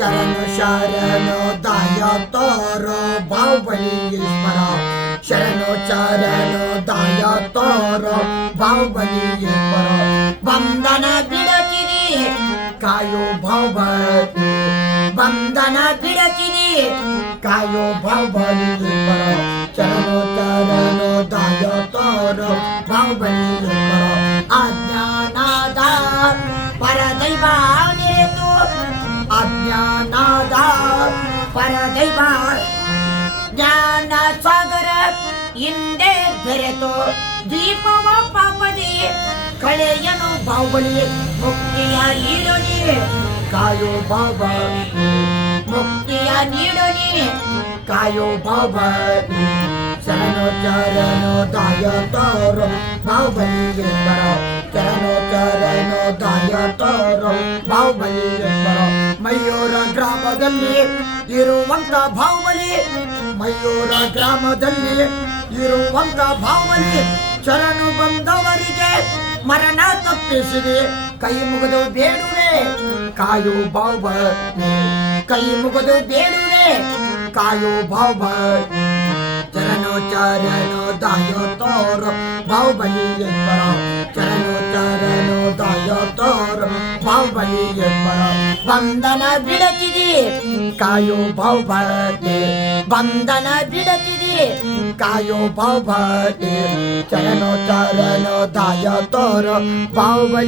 ಶರಣು ಶರಣು ದಾಯ ತೋರೋ ಬಾಹುಬಲೀಶ್ವರ ಶರಣು ಶರಣು ದಾಯ ತೋರೋ ಬಾಹುಬಲೀಶ್ವರ ಬಂಧನ ಬಿಡಚಿರಿ ಕಾಯೋ ಬಾಹುಬಲಿ ಬಂಧನ ಬಿಡಚಿರಿ ಕಾಯೋ ಬಾಹುಬಲೀಶ್ವರ ಶರಣು ಶರಣು ದಾಯ ತೋರೋ ಬಾಹುಬಲೀಶ್ವರ ಅಜ್ಞಾನದ ಪರದೈವ ನಿರೆತು ಅಜ್ಞಾನದ ಪರದೈವ ಜ್ಞಾನ ಸಾಗರ ಹಿಂದೆ ಬೆರೆತು ದೀಪವ ಪಾಪದಿ ಕಳೆಯನು ಬಾಹುಬಲಿ ಮುಕ್ತಿಯ ನೀಡೋನಿ ಕಾಯೋ ಬಾಹುಬಲಿ ಮುಕ್ತಿಯ ನೀಡೋನಿ ಕಾಯೋ ಬಾಹುಬಲಿ ಶರಣು ಶರಣು ದಾಯ ತೋರೋ ಬಾಹುಬಲೀಶ್ವರ ಶರಣು ಶರಣು ದಾಯ ತೋರೋ ಬಾಹುಬಲೀಶ್ವರ ಮಯೂರ ಗ್ರಾಮದಲ್ಲಿ ಇರುವಂತ ಬಾಹುಬಲಿ ಮಯೂರ ಗ್ರಾಮದಲ್ಲಿ ಇರುವಂತ ಬಾಹುಬಲಿ ಶರಣು ಬಂದವರಿಗೆ ಮರಣ ತಪ್ಪಿಸಿದೆ ಕೈ ಮುಗಿದು ಬೇಡುವೆ ಕಾಯೋ ಬಾಹುಬಲಿ ಕೈ ಮುಗಿದು ಬೇಡುವೆ ಕಾಯೋ ಬಾಹುಬಲಿ ಶರಣು ಶರಣು ದಾಯ ತೋರೋ ಬಾಹುಬಲೀಶ್ವರ ಶರಣು ಶರಣು ದಾಯ ತೋರೋ ಬಾಹುಬಲೀಶ್ವರ ಬಂಧನ ಬಿಡಚಿದಿ ಕಾಯೋ ಬಾಹುಬಲಿ ಬಂಧನ ಬಿಡಚಿದಿ ಕಾಯೋ ಬಾಹುಬಲಿ ಶರಣು ಶರಣು ದಾಯ ತೋರೋ ಬಾಹುಬಲೀಶ್ವರ